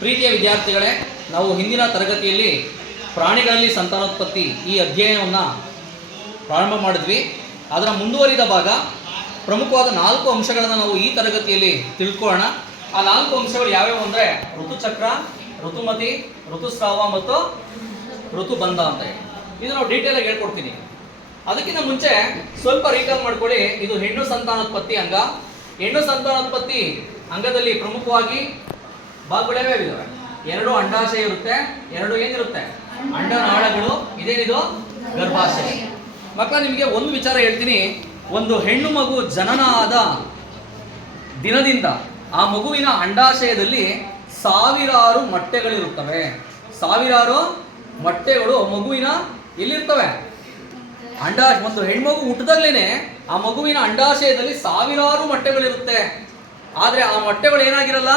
ಪ್ರೀತಿಯ ವಿದ್ಯಾರ್ಥಿಗಳೇ, ನಾವು ಹಿಂದಿನ ತರಗತಿಯಲ್ಲಿ ಪ್ರಾಣಿಗಳಲ್ಲಿ ಸಂತಾನೋತ್ಪತ್ತಿ ಈ ಅಧ್ಯಯನವನ್ನು ಪ್ರಾರಂಭ ಮಾಡಿದ್ವಿ. ಅದರ ಮುಂದುವರಿದ ಭಾಗ ಪ್ರಮುಖವಾದ 4 ಅಂಶಗಳನ್ನು ನಾವು ಈ ತರಗತಿಯಲ್ಲಿ ತಿಳ್ಕೊಳ್ಳೋಣ. ಆ 4 ಅಂಶಗಳು ಯಾವ್ಯಾವು ಅಂದರೆ ಋತುಚಕ್ರ, ಋತುಮತಿ, ಋತುಸ್ರಾವ ಮತ್ತು ಋತುಬಂಧ ಅಂತ ಹೇಳಿ. ಇದು ನಾವು ಡೀಟೇಲ್ ಆಗಿ ಹೇಳ್ಕೊಡ್ತೀನಿ. ಅದಕ್ಕಿಂತ ಮುಂಚೆ ಸ್ವಲ್ಪ ರೀಕಾಲ್ ಮಾಡ್ಕೊಳ್ಳಿ. ಇದು ಹೆಣ್ಣು ಸಂತಾನೋತ್ಪತ್ತಿ ಅಂಗ. ಹೆಣ್ಣು ಸಂತಾನೋತ್ಪತ್ತಿ ಅಂಗದಲ್ಲಿ ಪ್ರಮುಖವಾಗಿ ಭಾಗಗಳು ಯಾವ್ಯಾವಿದಾವೆ? 2 ಅಂಡಾಶಯ ಇರುತ್ತೆ, 2 ಏನಿರುತ್ತೆ ಅಂಡನಾಳಗಳು, ಇದೇನಿದು ಗರ್ಭಾಶಯ. ಮಕ್ಕಳ, ನಿಮಗೆ ಒಂದು ವಿಚಾರ ಹೇಳ್ತೀನಿ. ಒಂದು ಹೆಣ್ಣು ಮಗು ಜನನ ಆದ ದಿನದಿಂದ ಆ ಮಗುವಿನ ಅಂಡಾಶಯದಲ್ಲಿ ಸಾವಿರಾರು ಮೊಟ್ಟೆಗಳಿರುತ್ತವೆ. ಸಾವಿರಾರು ಮೊಟ್ಟೆಗಳು ಮಗುವಿನ ಎಲ್ಲಿರ್ತವೆ? ಒಂದು ಹೆಣ್ಮಗು ಹುಟ್ಟಿದಾಗಲೇನೆ ಆ ಮಗುವಿನ ಅಂಡಾಶಯದಲ್ಲಿ ಸಾವಿರಾರು ಮೊಟ್ಟೆಗಳಿರುತ್ತೆ. ಆದರೆ ಆ ಮೊಟ್ಟೆಗಳು ಏನಾಗಿರಲ್ಲ?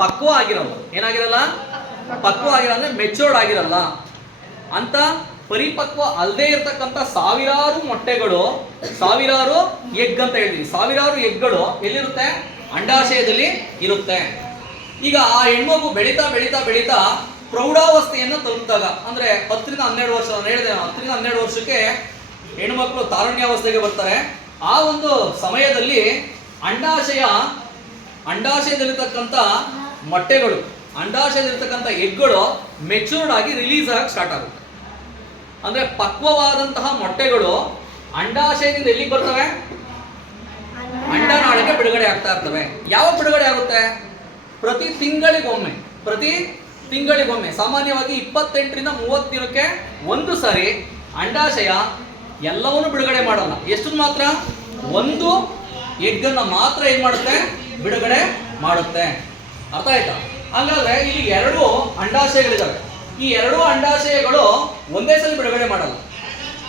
ಪಕ್ವ ಆಗಿರಲ್ಲ. ಏನಾಗಿರಲ್ಲ? ಪಕ್ವ ಆಗಿರಲ್ಲ ಅಂದ್ರೆ ಮೆಚೂರ್ಡ್ ಆಗಿರಲ್ಲ. ಅಂತ ಪರಿಪಕ್ವ ಅಲ್ಲದೆ ಇರತಕ್ಕಂಥ ಸಾವಿರಾರು ಮೊಟ್ಟೆಗಳು, ಸಾವಿರಾರು ಎಗ್ ಅಂತ ಹೇಳ್ತೀವಿ, ಸಾವಿರಾರು ಎಗ್ಗಳು ಎಲ್ಲಿರುತ್ತೆ? ಅಂಡಾಶಯದಲ್ಲಿ ಇರುತ್ತೆ. ಈಗ ಆ ಹೆಣ್ಮಗು ಬೆಳೀತಾ ಬೆಳೀತಾ ಬೆಳೀತಾ ಪ್ರೌಢಾವಸ್ಥೆಯನ್ನು ತಲುಪಿದಾಗ, ಅಂದ್ರೆ 10 ರಿಂದ 12 ವರ್ಷ, ನಾನು ಹೇಳಿದೆ 10 ರಿಂದ 12 ವರ್ಷಕ್ಕೆ ಹೆಣ್ಮಕ್ಳು ತಾರುಣ್ಯಾವಸ್ಥೆಗೆ ಬರ್ತಾರೆ. ಆ ಒಂದು ಸಮಯದಲ್ಲಿ ಅಂಡಾಶಯದಲ್ಲಿರ್ತಕ್ಕಂಥ ಮೊಟ್ಟೆಗಳು, ಅಂಡಾಶಯದಲ್ಲಿರ್ತಕ್ಕಂಥ ಎಗ್ಗಳು ಮೆಚೂರ್ಡ್ ಆಗಿ ರಿಲೀಸ್ ಆಗಿ ಸ್ಟಾರ್ಟ್ ಆಗುತ್ತೆ. ಅಂದ್ರೆ ಪಕ್ವವಾದಂತಹ ಮೊಟ್ಟೆಗಳು ಅಂಡಾಶಯದಿಂದ ಎಲ್ಲಿಗೆ ಬರ್ತವೆ? ಅಂಡನಾಳಕ್ಕೆ ಬಿಡುಗಡೆ ಆಗ್ತಾ ಇರ್ತವೆ. ಯಾವ ಬಿಡುಗಡೆ ಆಗುತ್ತೆ? ಪ್ರತಿ ತಿಂಗಳಿಗೊಮ್ಮೆ ಸಾಮಾನ್ಯವಾಗಿ 28 ರಿಂದ 30 ದಿನಕ್ಕೆ ಒಂದು ಸಾರಿ ಅಂಡಾಶಯ ಎಲ್ಲವನ್ನೂ ಬಿಡುಗಡೆ ಮಾಡೋಲ್ಲ. ಎಷ್ಟು ಮಾತ್ರ? ಒಂದು ಎಗ್ಗನ್ನ ಮಾತ್ರ ಏನ್ ಮಾಡುತ್ತೆ? ಬಿಡುಗಡೆ ಮಾಡುತ್ತೆ. ಅರ್ಥ ಆಯ್ತಾ? ಹಾಗಾದ್ರೆ ಇಲ್ಲಿ 2 ಅಂಡಾಶಯಗಳಿದಾವೆ. ಈ 2 ಅಂಡಾಶಯಗಳು ಒಂದೇ ಸಲ ಬಿಡುಗಡೆ ಮಾಡಲ್ಲ.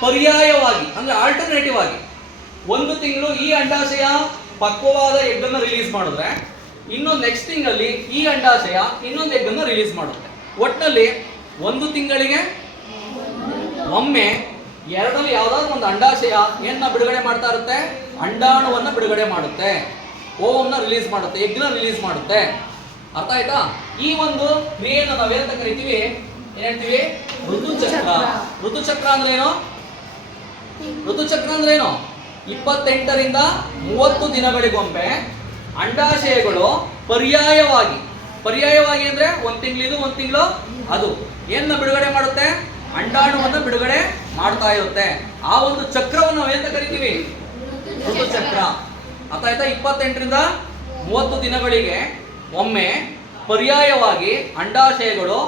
ಪರ್ಯಾಯವಾಗಿ ಅಂದ್ರೆ ಆಲ್ಟರ್ನೇಟಿವ್ ಆಗಿ ಒಂದು ತಿಂಗಳು ಈ ಅಂಡಾಶಯ ಪಕ್ವವಾದ ಎಗ್ಗನ್ನು ರಿಲೀಸ್ ಮಾಡಿದ್ರೆ, ಇನ್ನೊಂದು ನೆಕ್ಸ್ಟ್ ತಿಂಗಳಲ್ಲಿ ಈ ಅಂಡಾಶಯ ಇನ್ನೊಂದು ಎಗ್ಗನ್ನು ರಿಲೀಸ್ ಮಾಡುತ್ತೆ. ಒಟ್ಟಿನಲ್ಲಿ ಒಂದು ತಿಂಗಳಿಗೆ ಒಮ್ಮೆ 2ರಲ್ಲಿ ಯಾವ್ದಾದ್ರು ಒಂದು ಅಂಡಾಶಯ ಏನ ಬಿಡುಗಡೆ ಮಾಡ್ತಾ ಇರುತ್ತೆ? ಅಂಡಾಣುವನ್ನ ಬಿಡುಗಡೆ ಮಾಡುತ್ತೆ, ಓವನ್ನ ರಿಲೀಸ್ ಮಾಡುತ್ತೆ, ಎಗ್ನ ರಿಲೀಸ್ ಮಾಡುತ್ತೆ. ಅರ್ಥ ಆಯ್ತಾ? ಈ ಒಂದು ಕ್ರಿಯೆಯನ್ನು ನಾವೇನಂತ ಕರಿತೀವಿ? ಏನ್ ಹೇಳ್ತೀವಿ? ಋತುಚಕ್ರ. ಋತುಚಕ್ರ ಅಂದ್ರೆ ಏನು? 28 ರಿಂದ 30 ದಿನಗಳಿಗೊಮ್ಮೆ ಅಂಡಾಶಯಗಳು ಪರ್ಯಾಯವಾಗಿ ಅಂದ್ರೆ 1 ತಿಂಗಳಿದು 1 ತಿಂಗಳು ಅದು ಏನ ಬಿಡುಗಡೆ ಮಾಡುತ್ತೆ? ಅಂಡಾಣುವನ್ನು ಬಿಡುಗಡೆ ಮಾಡ್ತಾ ಇರುತ್ತೆ. ಆ ಒಂದು ಚಕ್ರವನ್ನು ನಾವೇಂತ ಕರಿತೀವಿ? ಋತುಚಕ್ರ. ಅರ್ಥ ಆಯ್ತಾ? 28 ರಿಂದ 30 ದಿನಗಳಿಗೆ ಒಮ್ಮೆ ಪರ್ಯಾಯವಾಗಿ ಅಂಡಾಶಯಗಳು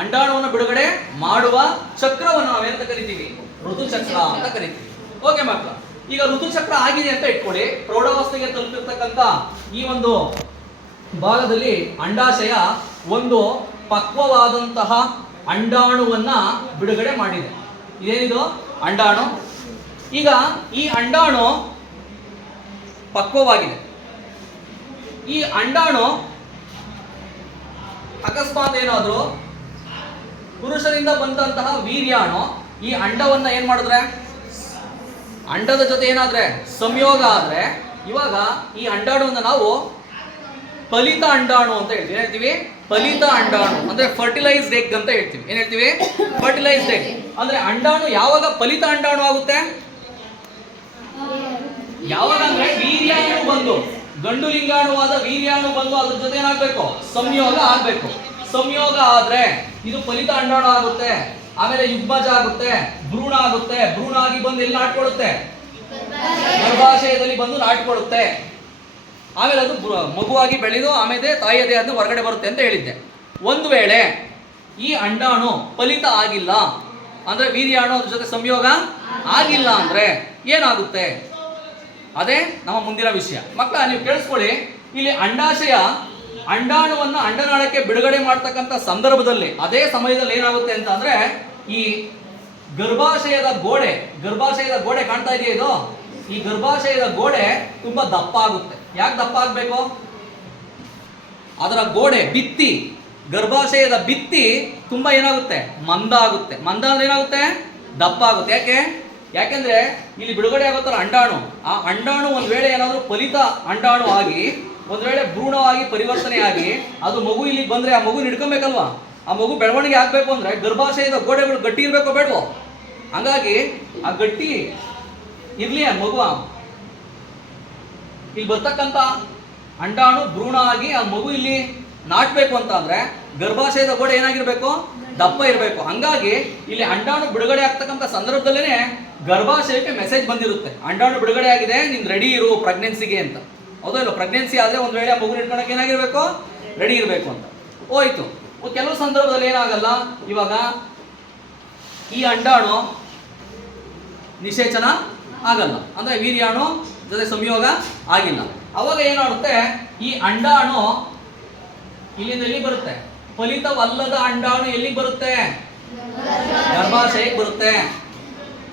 ಅಂಡಾಣುವನ್ನು ಬಿಡುಗಡೆ ಮಾಡುವ ಚಕ್ರವನ್ನು ನಾವೇಂತ ಕರಿತೀವಿ? ಋತುಚಕ್ರ ಅಂತ ಕರಿತೀವಿ. ಓಕೆ ಮಕ್ಕಳ, ಈಗ ಋತುಚಕ್ರ ಆಗಿದೆ ಅಂತ ಇಟ್ಕೊಳ್ಳಿ. ಪ್ರೌಢಾವಸ್ಥೆಗೆ ತಲುಪಿರ್ತಕ್ಕಂಥ ಈ ಒಂದು ಭಾಗದಲ್ಲಿ ಅಂಡಾಶಯ ಒಂದು ಪಕ್ವವಾದಂತಹ ಅಂಡಾಣುವನ್ನ ಬಿಡುಗಡೆ ಮಾಡಿದೆ. ಇದೇನಿದು? ಅಂಡಾಣು. ಈಗ ಈ ಅಂಡಾಣು ಪಕ್ವವಾಗಿದೆ. ಈ ಅಂಡಾಣು ಅಕಸ್ಮಾತ್ ಏನಾದ್ರು ಪುರುಷರಿಂದ ಬಂದಂತಹ ವೀರ್ಯಾಣು ಈ ಅಂಡವನ್ನ ಏನ್ ಮಾಡಿದ್ರೆ, ಅಂಡದ ಜೊತೆ ಏನಾದ್ರೆ ಸಂಯೋಗ ಆದ್ರೆ, ಇವಾಗ ಈ ಅಂಡಾಣುವನ್ನ ನಾವು ಫಲಿತ ಅಂಡಾಣು ಅಂತ ಹೇಳ್ತೀವಿ. ಏನ್ ಹೇಳ್ತೀವಿ? ಫಲಿತ ಅಂಡಾಣು ಅಂದ್ರೆ ಫರ್ಟಿಲೈಸ್ಡ್ ಎಗ್ ಅಂತ ಹೇಳ್ತೀವಿ. ಏನ್ ಹೇಳ್ತೀವಿ? Fertilised egg. ಅಂದ್ರೆ ಅಂಡಾಣು ಯಾವಾಗ ಫಲಿತ ಅಂಡಾಣು ಆಗುತ್ತೆ? ಯಾವಾಗ ಅಂದ್ರೆ ವೀರ್ಯಾಣು ಬಂದು, ಗಂಡು ಲಿಂಗಾಣುವಾದ ವೀರ್ಯಾಣು ಬಂದು ಅದ್ರ ಜೊತೆ ಏನಾಗಬೇಕು? ಸಂಯೋಗ ಆಗ್ಬೇಕು. ಸಂಯೋಗ ಆದ್ರೆ ಇದು ಫಲಿತ ಅಂಡಾಣು ಆಗುತ್ತೆ. ಆಮೇಲೆ ಯುಗ್ಮಜ ಆಗುತ್ತೆ, ಭ್ರೂಣ ಆಗುತ್ತೆ. ಭ್ರೂಣ ಆಗಿ ಬಂದು ಎಲ್ಲಿ ನಾಟ್ಕೊಳ್ಳುತ್ತೆ? ಗರ್ಭಾಶಯದಲ್ಲಿ ಬಂದು ನಾಟ್ಕೊಳ್ಳುತ್ತೆ. ಆಮೇಲೆ ಅದು ಮಗುವಾಗಿ ಬೆಳೆದು ಆಮೇಲೆ ತಾಯಿಯ ದೇಹದ ಹೊರಗಡೆ ಬರುತ್ತೆ ಅಂತ ಹೇಳಿದ್ದೆ. ಒಂದು ವೇಳೆ ಈ ಅಂಡಾಣು ಫಲಿತ ಆಗಿಲ್ಲ ಅಂದ್ರೆ, ವೀರ್ಯಾಣು ಅದ್ರ ಜೊತೆ ಸಂಯೋಗ ಆಗಿಲ್ಲ ಅಂದ್ರೆ ಏನಾಗುತ್ತೆ? ಅದೇ ನಮ್ಮ ಮುಂದಿನ ವಿಷಯ. ಮಕ್ಕಳ, ನೀವು ಕೇಳಿಸ್ಕೊಳ್ಳಿ. ಇಲ್ಲಿ ಅಂಡಾಶಯ ಅಂಡಾಣುವನ್ನ ಅಂಡನಾಳಕ್ಕೆ ಬಿಡುಗಡೆ ಮಾಡ್ತಕ್ಕಂಥ ಸಂದರ್ಭದಲ್ಲಿ, ಅದೇ ಸಮಯದಲ್ಲಿ ಏನಾಗುತ್ತೆ ಅಂತ ಅಂದ್ರೆ, ಈ ಗರ್ಭಾಶಯದ ಗೋಡೆ ಕಾಣ್ತಾ ಇದೆಯಾ? ಇದು ಈ ಗರ್ಭಾಶಯದ ಗೋಡೆ ತುಂಬಾ ದಪ್ಪ ಆಗುತ್ತೆ. ಯಾಕೆ ದಪ್ಪ ಆಗ್ಬೇಕು? ಅದರ ಗೋಡೆ ಗರ್ಭಾಶಯದ ಭಿತ್ತಿ ತುಂಬಾ ಏನಾಗುತ್ತೆ? ಮಂದ ಆಗುತ್ತೆ. ಮಂದ ಅಂದ್ರೆ ಏನಾಗುತ್ತೆ? ದಪ್ಪ ಆಗುತ್ತೆ. ಯಾಕೆಂದ್ರೆ ಇಲ್ಲಿ ಬಿಡುಗಡೆ ಆಗುತ್ತಲ್ಲ ಅಂಡಾಣು, ಆ ಅಂಡಾಣು ಒಂದ್ ವೇಳೆ ಏನಾದ್ರೂ ಫಲಿತ ಅಂಡಾಣು ಆಗಿ ಒಂದ್ ವೇಳೆ ಭ್ರೂಣವಾಗಿ ಪರಿವರ್ತನೆಯಾಗಿ ಅದು ಮಗು ಇಲ್ಲಿಗೆ ಬಂದ್ರೆ ಆ ಮಗು ಹಿಡ್ಕೊಬೇಕಲ್ವಾ, ಆ ಮಗು ಬೆಳವಣಿಗೆ ಆಗ್ಬೇಕು ಅಂದ್ರೆ ಗರ್ಭಾಶಯದ ಗೋಡೆಗಳು ಗಟ್ಟಿ ಇರ್ಬೇಕೋ ಬೇಡವೋ? ಹಂಗಾಗಿ ಆ ಗಟ್ಟಿ ಇರ್ಲಿ ಆ ಮಗು ಇಲ್ಲಿ ಬರ್ತಕ್ಕಂಥ ಅಂಡಾಣು ಭ್ರೂಣ ಆಗಿ ಆ ಮಗು ಇಲ್ಲಿ ನಾಟ್ಬೇಕು ಅಂತ ಅಂದ್ರೆ ಗರ್ಭಾಶಯದ ಗೋಡೆ ಏನಾಗಿರ್ಬೇಕು? ದಪ್ಪ ಇರಬೇಕು. ಹಂಗಾಗಿ ಇಲ್ಲಿ ಅಂಡಾಣು ಬಿಡುಗಡೆ ಆಗ್ತಕ್ಕಂಥ ಸಂದರ್ಭದಲ್ಲೇ ಗರ್ಭಾಶಯಕ್ಕೆ ಮೆಸೇಜ್ ಬಂದಿರುತ್ತೆ, ಅಂಡಾಣು ಬಿಡುಗಡೆ ಆಗಿದೆ, ನೀನ್ ರೆಡಿ ಇರು ಪ್ರೆಗ್ನೆನ್ಸಿಗೆ ಅಂತ. ಹೌದಾ ಇಲ್ಲ? ಪ್ರೆಗ್ನೆನ್ಸಿ ಆದ್ರೆ ಒಂದ್ ವೇಳೆ ಮಗು ಇಟ್ಕೊಳಕ್ಕೆ ಏನಾಗಿರ್ಬೇಕು? ರೆಡಿ ಇರಬೇಕು ಅಂತ. ಹೋಯ್ತು. ಕೆಲವು ಸಂದರ್ಭದಲ್ಲಿ ಏನಾಗಲ್ಲ, ಇವಾಗ ಈ ಅಂಡಾಣು ನಿಷೇಚನ ಆಗಲ್ಲ, ಅಂದ್ರೆ ವೀರ್ಯಾಣು ಜೊತೆ ಸಂಯೋಗ ಆಗಿಲ್ಲ. ಅವಾಗ ಏನಾಗುತ್ತೆ, ಈ ಅಂಡಾಣು ಇಲ್ಲಿಂದ ಎಲ್ಲಿ ಬರುತ್ತೆ? ಫಲಿತವಲ್ಲದ ಅಂಡಾಣು ಎಲ್ಲಿಗೆ ಬರುತ್ತೆ? ಗರ್ಭಾಶಯಕ್ಕೆ ಬರುತ್ತೆ.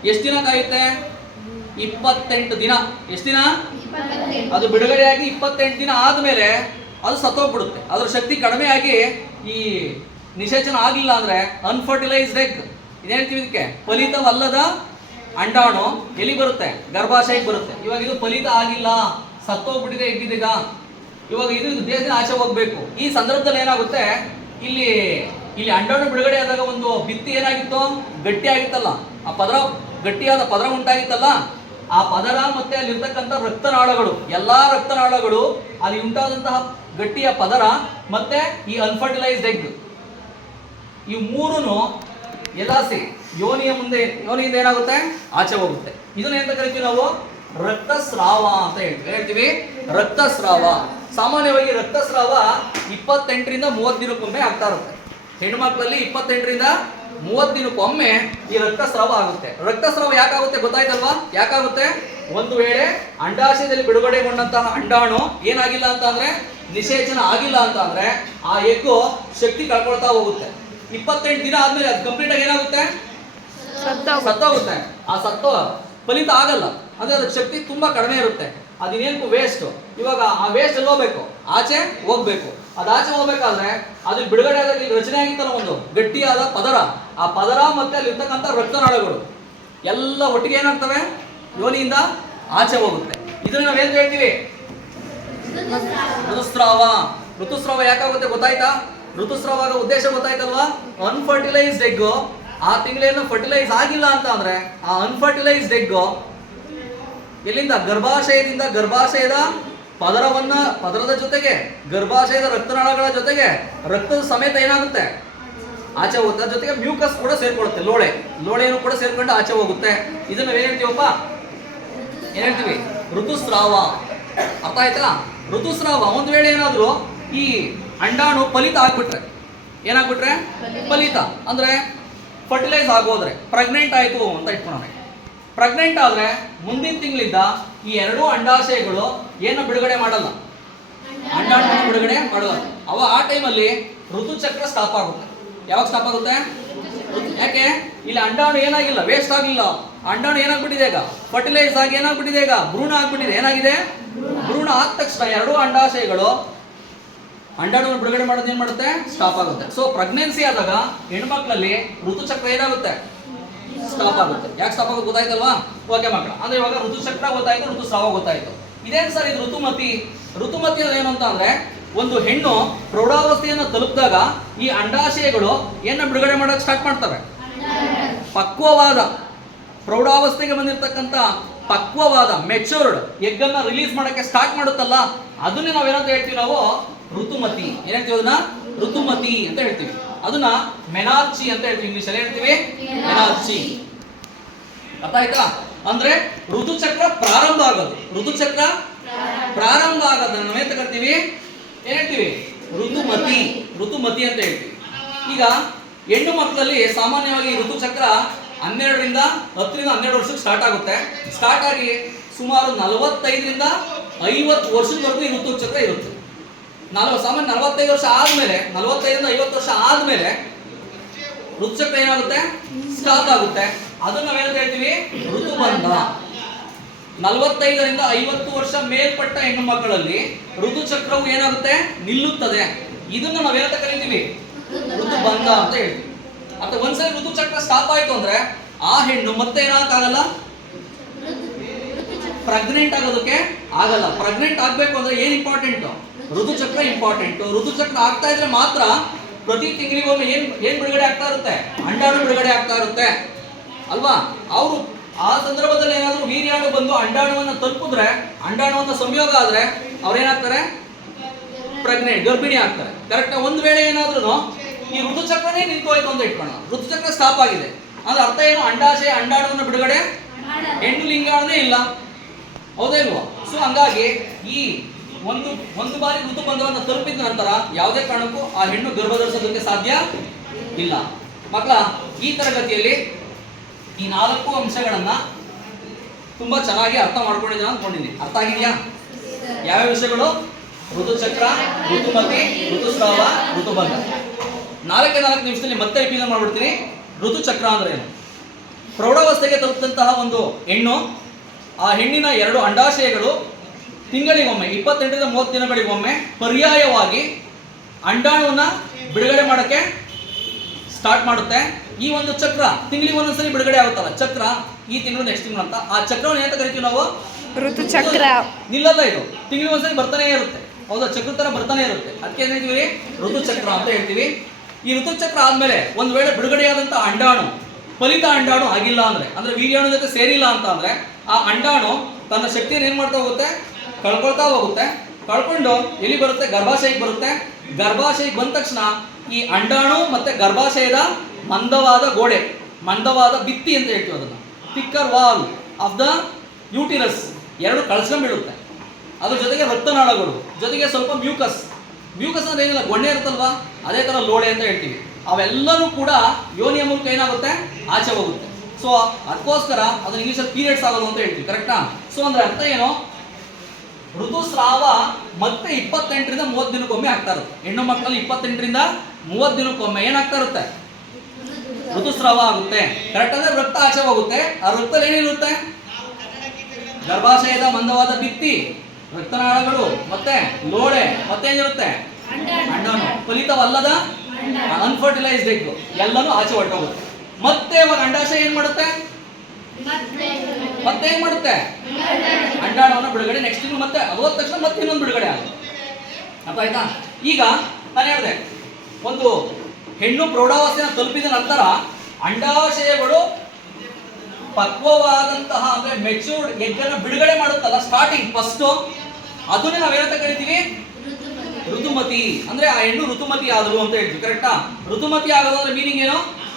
ಎಷ್ಟು ದಿನ ಕಾಯುತ್ತೆ? 28 ದಿನ. ಎಷ್ಟು ದಿನ? ಅದು ಬಿಡುಗಡೆಯಾಗಿ 28 ದಿನ ಆದ್ಮೇಲೆ ಅದು ಸತ್ತೋಗ್ಬಿಡುತ್ತೆ. ಅದ್ರ ಶಕ್ತಿ ಕಡಿಮೆ ಆಗಿ ಈ ನಿಷೇಚನ ಆಗಿಲ್ಲ ಅಂದ್ರೆ ಅನ್ಫರ್ಟಿಲೈಸ್ಡ್ ಎಗ್ ಇದೇನ್ ಹೇಳ್ತೀವಿ ಇದಕ್ಕೆ? ಫಲಿತವಲ್ಲದ ಅಂಡಾಣು ಎಲ್ಲಿ ಬರುತ್ತೆ? ಗರ್ಭಾಶಯಕ್ಕೆ ಬರುತ್ತೆ. ಇವಾಗ ಇದು ಫಲಿತ ಆಗಿಲ್ಲ, ಸತ್ತೋಗ್ಬಿಟ್ಟಿದೆ ಎಗ್ಗಿದೀಗ, ಇವಾಗ ಇದು ದೇಹದಿಂದ ಆಚೆ ಹೋಗ್ಬೇಕು. ಈ ಸಂದರ್ಭದಲ್ಲಿ ಏನಾಗುತ್ತೆ, ಇಲ್ಲಿ ಅಂಡಾಣು ಬಿಡುಗಡೆ ಆದಾಗ ಒಂದು ಭಿತ್ತಿ ಏನಾಗಿತ್ತು? ಗಟ್ಟಿ ಆಗಿತ್ತಲ್ಲ, ಆ ಪದರ, ಗಟ್ಟಿಯಾದ ಪದರ ಉಂಟಾಗಿತ್ತಲ್ಲ, ಆ ಪದರ ಮತ್ತೆ ಅಲ್ಲಿರ್ತಕ್ಕಂಥ ರಕ್ತನಾಳಗಳು, ಎಲ್ಲಾ ರಕ್ತನಾಳಗಳು, ಅಲ್ಲಿ ಉಂಟಾದಂತಹ ಗಟ್ಟಿಯ ಪದರ ಮತ್ತೆ ಈ ಅನ್ಫರ್ಟಿಲೈಸ್ಡ್ ಎಗ್, ಈ ಮೂರನ್ನು ಎಲ್ಲಾಸಿ ಯೋನಿಯಿಂದ ಏನಾಗುತ್ತೆ? ಆಚೆ ಹೋಗುತ್ತೆ. ಇದನ್ನ ಎಂತ ಕರಿತೀವಿ ನಾವು? ರಕ್ತಸ್ರಾವ ಅಂತ ಹೇಳ್ತೀವಿ. ರಕ್ತಸ್ರಾವ. ಸಾಮಾನ್ಯವಾಗಿ ರಕ್ತಸ್ರಾವ 28ರಿಂದ 30 ದಿನಕ್ಕೊಮ್ಮೆ ಆಗ್ತಾ ಇರುತ್ತೆ. ಹೆಣ್ಮಕ್ಳಲ್ಲಿ 28ರಿಂದ 30 ದಿನಕ್ಕೊಮ್ಮೆ ಈ ರಕ್ತಸ್ರಾವ ಆಗುತ್ತೆ. ರಕ್ತಸ್ರಾವ ಯಾಕಾಗುತ್ತೆ ಗೊತ್ತಾಯ್ತಲ್ವಾ? ಯಾಕಾಗುತ್ತೆ? ಒಂದು ವೇಳೆ ಅಂಡಾಶಯದಲ್ಲಿ ಬಿಡುಗಡೆಗೊಂಡಂತಹ ಅಂಡಾಣು ಏನಾಗಿಲ್ಲ ಅಂತ ಅಂದ್ರೆ, ನಿಷೇಚನ ಆಗಿಲ್ಲ ಅಂತ ಅಂದ್ರೆ, ಆ ಎಗ್ಗು ಶಕ್ತಿ ಕಳ್ಕೊಳ್ತಾ ಹೋಗುತ್ತೆ. 28 ದಿನ ಆದ್ಮೇಲೆ ಅದು ಕಂಪ್ಲೀಟ್ ಆಗಿ ಏನಾಗುತ್ತೆ? ಸತ್ತೋಗುತ್ತೆ. ಆ ಫಲಿತ ಆಗಲ್ಲ, ಅಂದ್ರೆ ಅದಕ್ಕೆ ಶಕ್ತಿ ತುಂಬಾ ಕಡಿಮೆ ಇರುತ್ತೆ. ಅದಿನೇನು ವೇಸ್ಟ್. ಇವಾಗ ಆ ವೇಸ್ಟ್ ಎಲ್ಲಿ ಹೋಗ್ಬೇಕು? ಆಚೆ ಹೋಗ್ಬೇಕು. ಅದು ಆಚೆ ಹೋಗ್ಬೇಕಾದ್ರೆ ಅದು ಬಿಡುಗಡೆ ಆದಾಗ ಇಲ್ಲಿ ರಚನೆ ಆಗಿತ್ತಲ್ಲ ಒಂದು ಗಟ್ಟಿಯಾದ ಪದರ, ಆ ಪದರ ಮತ್ತೆ ಅಲ್ಲಿ ಇರ್ತಕ್ಕಂಥ ರಕ್ತನಾಳಗಳು ಎಲ್ಲ ಒಟ್ಟಿಗೆ ಏನಾಗ್ತವೆ? ಯೋನಿಯಿಂದ ಆಚೆ ಹೋಗುತ್ತೆ. ಇದನ್ನ ನಾವೇನ್ ಹೇಳ್ತೀವಿ? ಋತುಸ್ರಾವ. ಋತುಸ್ರಾವ ಯಾಕಾಗುತ್ತೆ ಗೊತ್ತಾಯ್ತಾ? ಋತುಸ್ರಾವ ಆಗೋ ಉದ್ದೇಶ ಗೊತ್ತಾಯ್ತಲ್ವಾ? ಅನ್ಫರ್ಟಿಲೈಸ್ಡ್ ಎಗ್ ಆ ತಿಂಗಳೇನು ಫರ್ಟಿಲೈಸ್ ಆಗಿಲ್ಲ ಅಂತ ಅಂದ್ರೆ, ಆ ಅನ್ಫರ್ಟಿಲೈಸ್ಡ್ ಎಗ್ ಎಲ್ಲಿಂದ? ಗರ್ಭಾಶಯದಿಂದ, ಗರ್ಭಾಶಯದ ಪದರದ ಜೊತೆಗೆ, ಗರ್ಭಾಶಯದ ರಕ್ತನಾಳಗಳ ಜೊತೆಗೆ ರಕ್ತದ ಸಮೇತ ಏನಾಗುತ್ತೆ? ಆಚೆ ಹೋಗುತ್ತೆ. ಅದ್ರ ಜೊತೆಗೆ ಮ್ಯೂಕಸ್ ಕೂಡ ಸೇರ್ಕೊಳ್ಳುತ್ತೆ, ಲೋಳೆಯನ್ನು ಕೂಡ ಸೇರ್ಕೊಂಡು ಆಚೆ ಹೋಗುತ್ತೆ. ಇದನ್ನ ಏನ್ ಹೇಳ್ತೀವಪ್ಪ? ಏನ್ ಹೇಳ್ತೀವಿ? ಋತುಸ್ರಾವ. ಅರ್ಥ ಆಯ್ತಾ? ಋತುಸ್ರಾವ. ಒಂದ್ ವೇಳೆ ಏನಾದ್ರು ಈ ಅಂಡಾಣು ಫಲಿತ ಆಗ್ಬಿಟ್ರೆ, ಏನಾಗ್ಬಿಟ್ರೆ? ಫಲಿತ ಅಂದ್ರೆ ಫರ್ಟಿಲೈಸ್ ಆಗೋದ್ರೆ, ಪ್ರೆಗ್ನೆಂಟ್ ಆಯ್ತು ಅಂತ ಇಟ್ಕೊಳ್ಳೋಣ. ಪ್ರೆಗ್ನೆಂಟ್ ಆದ್ರೆ ಮುಂದಿನ ತಿಂಗಳಿಂದ ಈ ಎರಡೂ ಅಂಡಾಶಯಗಳು ಏನು ಬಿಡುಗಡೆ ಮಾಡಲ್ಲ, ಅಂಡಾಣು ಬಿಡುಗಡೆ ಮಾಡಲ್ಲ. ಆ ಟೈಮಲ್ಲಿ ಋತುಚಕ್ರ ಸ್ಟಾಪ್ ಆಗುತ್ತೆ. ಯಾವಾಗ ಸ್ಟಾಪ್ ಆಗುತ್ತೆ? ಯಾಕೆ? ಇಲ್ಲಿ ಅಂಡಾಣು ಏನಾಗಿಲ್ಲ, ವೇಸ್ಟ್ ಆಗಿಲ್ಲ. ಅಂಡಾಣು ಏನಾಗ್ಬಿಟ್ಟಿದೆ ಈಗ? ಫರ್ಟಿಲೈಸ್ ಆಗಿ ಏನಾಗ್ಬಿಟ್ಟಿದೆ ಈಗ? ಭ್ರೂಣ ಆಗ್ಬಿಟ್ಟಿದೆ. ಏನಾಗಿದೆ? ಭ್ರೂಣ ಆದ ತಕ್ಷಣ ಎರಡೂ ಅಂಡಾಶಯಗಳು ಅಂಡಾಣುವನ್ನು ಬಿಡುಗಡೆ ಮಾಡೋದು ಏನ್ ಮಾಡುತ್ತೆ? ಸ್ಟಾಪ್ ಆಗುತ್ತೆ. ಸೊ ಪ್ರೆಗ್ನೆನ್ಸಿ ಆದಾಗ ಹೆಣ್ಮಕ್ಳಲ್ಲಿ ಋತುಚಕ್ರ ಏನಾಗುತ್ತೆ? ಸ್ಟಾಪ್ ಆಗುತ್ತೆ. ಯಾಕೆ ಸ್ಟಾಪ್ ಆಗುತ್ತೆ ಗೊತ್ತಾಯ್ತಲ್ವಾ? ಓಕೆ ಮಕ್ಕಳ, ಅಂದ್ರೆ ಇವಾಗ ಋತುಚಕ್ರ ಗೊತ್ತಾಯ್ತು, ಋತುಸ್ರಾವ ಗೊತ್ತಾಯ್ತು. ಇದೇನ್ ಸರ್ ಇದು ಋತುಮತಿ? ಋತುಮತಿ ಏನು ಅಂತ ಅಂದ್ರೆ, ಒಂದು ಹೆಣ್ಣು ಪ್ರೌಢಾವಸ್ಥೆಯನ್ನು ತಲುಪಿದಾಗ ಈ ಅಂಡಾಶಯಗಳು ಏನ ಬಿಡುಗಡೆ ಮಾಡೋಕೆ ಸ್ಟಾರ್ಟ್ ಮಾಡ್ತವೆ? ಪಕ್ವವಾದ, ಪ್ರೌಢಾವಸ್ಥೆಗೆ ಬಂದಿರತಕ್ಕಂತ ಪಕ್ವವಾದ ಮೆಚೂರ್ಡ್ ಎಗ್ಗನ್ನ ರಿಲೀಸ್ ಮಾಡಕ್ಕೆ ಸ್ಟಾರ್ಟ್ ಮಾಡುತ್ತಲ್ಲ, ಅದನ್ನೇ ನಾವೇನಂತ ಹೇಳ್ತೀವಿ? ನಾವು ಋತುಮತಿ. ಏನ್ ಹೇಳ್ತೀವಿ? ಅದನ್ನ ಋತುಮತಿ ಅಂತ ಹೇಳ್ತೀವಿ. ಅದನ್ನ ಮೆನಾರ್ಚಿ ಅಂತ ಹೇಳ್ತೀವಿ. ಇಂಗ್ಲಿಷ್ ಅಲ್ಲಿ ಹೇಳ್ತೀವಿ ಮೆನಾರ್ಚಿ. ಅರ್ಥ ಆಯ್ತಾ? ಅಂದ್ರೆ ಋತುಚಕ್ರ ಪ್ರಾರಂಭ ಆಗೋದು. ಋತುಚಕ್ರ ಪ್ರಾರಂಭ ಆಗೋದನ್ನ ನಾವೇಂತ ಕರಿತೀವಿ? ಏನ್ ಹೇಳ್ತೀವಿ? ಋತುಮತಿ. ಋತುಮತಿ ಅಂತ ಹೇಳ್ತೀವಿ. ಈಗ ಹೆಣ್ಣು ಮಕ್ಕಳಲ್ಲಿ ಸಾಮಾನ್ಯವಾಗಿ ಋತುಚಕ್ರ 10ರಿಂದ 12 ವರ್ಷಕ್ಕೆ ಸ್ಟಾರ್ಟ್ ಆಗುತ್ತೆ. ಸ್ಟಾರ್ಟ್ ಆಗಿ ಸುಮಾರು 45ರಿಂದ 50 ವರ್ಷದವರೆಗೂ ಈ ಋತುಚಕ್ರ ಇರುತ್ತೆ. ಸಾಮಾನ್ಯ 45 ವರ್ಷ ಆದ್ಮೇಲೆ, 45ರಿಂದ 50 ವರ್ಷ ಆದ್ಮೇಲೆ ಋತುಚಕ್ರ ಏನಾಗುತ್ತೆ? ಸ್ಟಾಪ್ ಆಗುತ್ತೆ. ಅದನ್ನ ನಾವೇನಂತ ಹೇಳ್ತೀವಿ? ಋತುಬಂಧ. 45ರಿಂದ 50 ವರ್ಷ ಮೇಲ್ಪಟ್ಟ ಹೆಣ್ಣು ಮಕ್ಕಳಲ್ಲಿ ಋತುಚಕ್ರವು ಏನಾಗುತ್ತೆ? ನಿಲ್ಲುತ್ತದೆ. ಇದನ್ನ ನಾವೇನಂತ ಕರಿತೀವಿ? ಋತುಬಂಧ ಅಂತ ಹೇಳ್ತೀವಿ. ಅಥವಾ ಒಂದ್ಸರಿ ಋತುಚಕ್ರ ಸ್ಟಾಪ್ ಆಯ್ತು ಅಂದ್ರೆ ಆ ಹೆಣ್ಣು ಮತ್ತೆ ಏನಾಗಕ್ಕಾಗಲ್ಲ? ಪ್ರೆಗ್ನೆಂಟ್ ಆಗೋದಕ್ಕೆ ಆಗಲ್ಲ. ಪ್ರೆಗ್ನೆಂಟ್ ಆಗ್ಬೇಕು ಅಂದ್ರೆ ಏನ್ ಇಂಪಾರ್ಟೆಂಟ್? ಋತುಚಕ್ರ ಇಂಪಾರ್ಟೆಂಟ್. ಋತುಚಕ್ರ ಆಗ್ತಾ ಇದ್ರೆ ಮಾತ್ರ ಪ್ರತಿ ತಿಂಗಳಿಗೊಮ್ಮೆ ಏನ್ ಬಿಡುಗಡೆ ಆಗ್ತಾ ಇರುತ್ತೆ? ಅಂಡಾಣು ಬಿಡುಗಡೆ ಆಗ್ತಾ ಇರುತ್ತೆ ಅಲ್ವಾ? ಅವರು ಆ ಸಂದರ್ಭದಲ್ಲಿ ಏನಾದ್ರು ವೀರ್ಯಾಣು ಬಂದು ಅಂಡಾಣುವನ್ನ ತಲುಪಿದ್ರೆ, ಅಂಡಾಣುವನ್ನ ಸಂಯೋಗ ಆದ್ರೆ ಅವ್ರೇನಾಗ್ತಾರೆ? ಪ್ರೆಗ್ನೆಂಟ್, ಗರ್ಭಿಣಿ ಆಗ್ತಾರೆ. ಕರೆಕ್ಟ್. ಒಂದ್ ವೇಳೆ ಏನಾದ್ರೂ ಈ ಋತುಚಕ್ರನೇ ನಿಂತೋಯ್ತು ಅಂತ ಇಟ್ಕೊಳ್ಳೋಣ, ಋತುಚಕ್ರ ಸ್ಟಾಪ್ ಆಗಿದೆ ಅಂದ್ರೆ ಅರ್ಥ ಏನು? ಅಂಡಾಶಯ ಅಂಡಾಣುವನ್ನ ಬಿಡುಗಡೆ, ಹೆಣ್ಣು ಲಿಂಗಾಣುನೇ ಇಲ್ಲ, ಹೌದೇ ಇಲ್ವಾ? ಸೊ ಹಂಗಾಗಿ ಈ ಒಂದು ಬಾರಿ ಋತುಬಂಧವನ್ನು ತಲುಪಿದ ನಂತರ ಯಾವುದೇ ಕಾರಣಕ್ಕೂ ಆ ಹೆಣ್ಣು ಗರ್ಭಧರಿಸೋದಕ್ಕೆ ಸಾಧ್ಯ ಇಲ್ಲ. ಮಕ್ಕಳ, ಈ ತರಗತಿಯಲ್ಲಿ ಈ 4 ಅಂಶಗಳನ್ನ ತುಂಬಾ ಚೆನ್ನಾಗಿ ಅರ್ಥ ಮಾಡ್ಕೊಂಡಿದ್ದೀರಾ ಅನ್ಕೊಂಡಿದ್ದೀನಿ. ಅರ್ಥ ಆಗಿದೆಯಾ? ಯಾವ್ಯಾವ ವಿಷಯಗಳು? ಋತುಚಕ್ರ, ಋತುಮತಿ, ಋತುಸ್ರಾವ, ಋತುಬಂಧ. 4 ನಿಮಿಷದಲ್ಲಿ ಮತ್ತೆ ರಿಪೀಟ್ ಮಾಡ್ಬಿಡ್ತೀನಿ. ಋತುಚಕ್ರ ಅಂದ್ರೆ ಏನು? ಪ್ರೌಢಾವಸ್ಥೆಗೆ ತಲುಪಿದಂತಹ ಒಂದು ಹೆಣ್ಣು, ಆ ಹೆಣ್ಣಿನ 2 ಅಂಡಾಶಯಗಳು ತಿಂಗಳಿಗೊಮ್ಮೆ 28ರಿಂದ 30 ದಿನಗಳಿಗೊಮ್ಮೆ ಪರ್ಯಾಯವಾಗಿ ಅಂಡಾಣುವನ್ನ ಬಿಡುಗಡೆ ಮಾಡಕ್ಕೆ ಸ್ಟಾರ್ಟ್ ಮಾಡುತ್ತೆ. ಈ ಒಂದು ಚಕ್ರ ತಿಂಗಳಿಗೆ ಒಂದೊಂದ್ಸರಿ ಬಿಡುಗಡೆ ಆಗುತ್ತಲ್ಲ ಚಕ್ರ, ಈ ತಿಂಗಳು ನೆಕ್ಸ್ಟ್ ತಿಂಗಳು ಅಂತ, ಆ ಚಕ್ರವನ್ನು ಏನಂತ ಕರಿತೀವಿ ನಾವು? ಋತುಚಕ್ರ. ನಿಲ್ಲಲ್ಲ, ಇದು ತಿಂಗಳಿಗೆ ಒಂದ್ಸರಿ ಬರ್ತಾನೆ ಇರುತ್ತೆ. ಹೌದಾ? ಚಕ್ರ ತರ ಬರ್ತಾನೆ ಇರುತ್ತೆ. ಅದಕ್ಕೆ ಏನ್ ಹೇಳ್ತೀವಿ? ಋತುಚಕ್ರ ಅಂತ ಹೇಳ್ತೀವಿ. ಈ ಋತುಚಕ್ರ ಆದ್ಮೇಲೆ ಒಂದ್ ವೇಳೆ ಬಿಡುಗಡೆಯಾದಂತ ಅಂಡಾಣು ಫಲಿತ ಅಂಡಾಣು ಆಗಿಲ್ಲ ಅಂದ್ರೆ ವೀರ್ಯಾಣು ಜೊತೆ ಸೇರಿಲ್ಲ ಅಂತ ಅಂದ್ರೆ ಆ ಅಂಡಾಣು ತನ್ನ ಶಕ್ತಿಯನ್ನು ಏನ್ ಮಾಡ್ತಾ ಹೋಗುತ್ತೆ? ಕಳ್ಕೊಳ್ತಾ ಹೋಗುತ್ತೆ. ಕಳ್ಕೊಂಡು ಎಲ್ಲಿ ಬರುತ್ತೆ? ಗರ್ಭಾಶಯಕ್ಕೆ ಬರುತ್ತೆ. ಗರ್ಭಾಶಯಕ್ಕೆ ಬಂದ ತಕ್ಷಣ ಈ ಅಂಡಾಣು ಮತ್ತೆ ಗರ್ಭಾಶಯದ ಮಂದವಾದ ಗೋಡೆ, ಮಂದವಾದ ಭಿತ್ತಿ ಅಂತ ಹೇಳ್ತೀವಿ ಅದನ್ನ, ಥಿಕ್ಕರ್ ವಾಲ್ ಆಫ್ ದ ಯೂಟಿರಸ್, ಎರಡು ಕಳ್ಸ್ಕೊಂಡ್ಬಿಡುತ್ತೆ. ಅದ್ರ ಜೊತೆಗೆ ರಕ್ತನಾಳಗಳು, ಜೊತೆಗೆ ಸ್ವಲ್ಪ ಮ್ಯೂಕಸ್ ಅಂದ್ರೆ ಏನಿಲ್ಲ, ಗೊಣ್ಣೆ ಇರುತ್ತಲ್ವಾ, ಅದೇ ತರ ಲೋಳೆ ಅಂತ ಹೇಳ್ತೀವಿ. ಅವೆಲ್ಲನೂ ಕೂಡ ಯೋನಿಯ ಮೂಲಕ ಏನಾಗುತ್ತೆ? ಆಚೆ ಹೋಗುತ್ತೆ. ಸೊ ಅದಕ್ಕೋಸ್ಕರ ಅದನ್ನ ಇಂಗ್ಲೀಷಲ್ಲಿ ಪೀರಿಯಡ್ಸ್ ಆಗೋದು ಅಂತ ಹೇಳ್ತೀವಿ. ಕರೆಕ್ಟಾ? ಸೊ ಅಂದ್ರೆ ಅರ್ಥ ಏನು? ಋತುಸ್ರಾವ ಮತ್ತೆ 28ರಿಂದ 30 ದಿನಕ್ಕೊಮ್ಮೆ ಆಗ್ತಾ ಇರುತ್ತೆ. ಹೆಣ್ಣು ಮಕ್ಕಳಲ್ಲಿ 28ರಿಂದ 30 ದಿನಕ್ಕೊಮ್ಮೆ ಏನಾಗ್ತಾ ಇರುತ್ತೆ? ಋತುಸ್ರಾವ ಆಗುತ್ತೆ. ಕರೆಕ್ಟ್? ಅಂದ್ರೆ ರಕ್ತ ಆಚೆ ಹೋಗುತ್ತೆ. ಆ ರಕ್ತದಲ್ಲಿ ಏನಿರುತ್ತೆ? ಗರ್ಭಾಶಯದ ಮಂದವಾದ ಭಿತ್ತಿ, ರಕ್ತನಾಳಗಳು, ಮತ್ತೆ ಲೋಳೆ, ಮತ್ತೆ ಏನಿರುತ್ತೆ? ಅಂಡಾಣು. ಫಲಿತವಲ್ಲದ ಅನ್ಫರ್ಟಿಲೈಸ್ಡ್ ಎಗ್ ಎಲ್ಲನೂ ಆಚೆ ಹೊರಟೋಗುತ್ತೆ. ಮತ್ತೆ ಇವಾಗ ಅಂಡಾಶಯ ಏನ್ ಮಾಡುತ್ತೆ? ಮತ್ತೆ ಏನ್ ಮಾಡುತ್ತೆ? ಅಂಡಾಣುವನ್ನು ಬಿಡುಗಡೆ, ನೆಕ್ಸ್ಟ್ ತಿಂಗಳು ಮತ್ತೆ ಹೋದ ತಕ್ಷಣ ಮತ್ತೆ ಇನ್ನೊಂದು ಬಿಡುಗಡೆ ಆಗುತ್ತೆ. ಅರ್ಥ ಆಯ್ತಾ? ಈಗ ನಾನು ಹೇಳಿದೆ, ಒಂದು ಹೆಣ್ಣು ಪ್ರೌಢಾವಸ್ಥೆಯನ್ನು ತಲುಪಿದ ನಂತರ ಅಂಡಾಶಯಗಳು ಪಕ್ವವಾದಂತಹ ಅಂದ್ರೆ ಮೆಚೂರ್ಡ್ ಎಗ್ ಅನ್ನು ಬಿಡುಗಡೆ ಮಾಡುತ್ತಲ್ಲ, ಸ್ಟಾರ್ಟಿಂಗ್ ಫಸ್ಟ್, ಅದನ್ನೇ ನಾವೇನಂತ ಕರಿತೀವಿ? ಋತುಮತಿ. ಅಂದ್ರೆ ಆ ಹೆಣ್ಣು ಋತುಮತಿ ಆದರು ಅಂತ ಹೇಳ್ತೀವಿ. ಕರೆಕ್ಟಾ? ಋತುಮತಿ ಆಗೋದಾದ್ರೆ ಮೀನಿಂಗ್ ಏನು?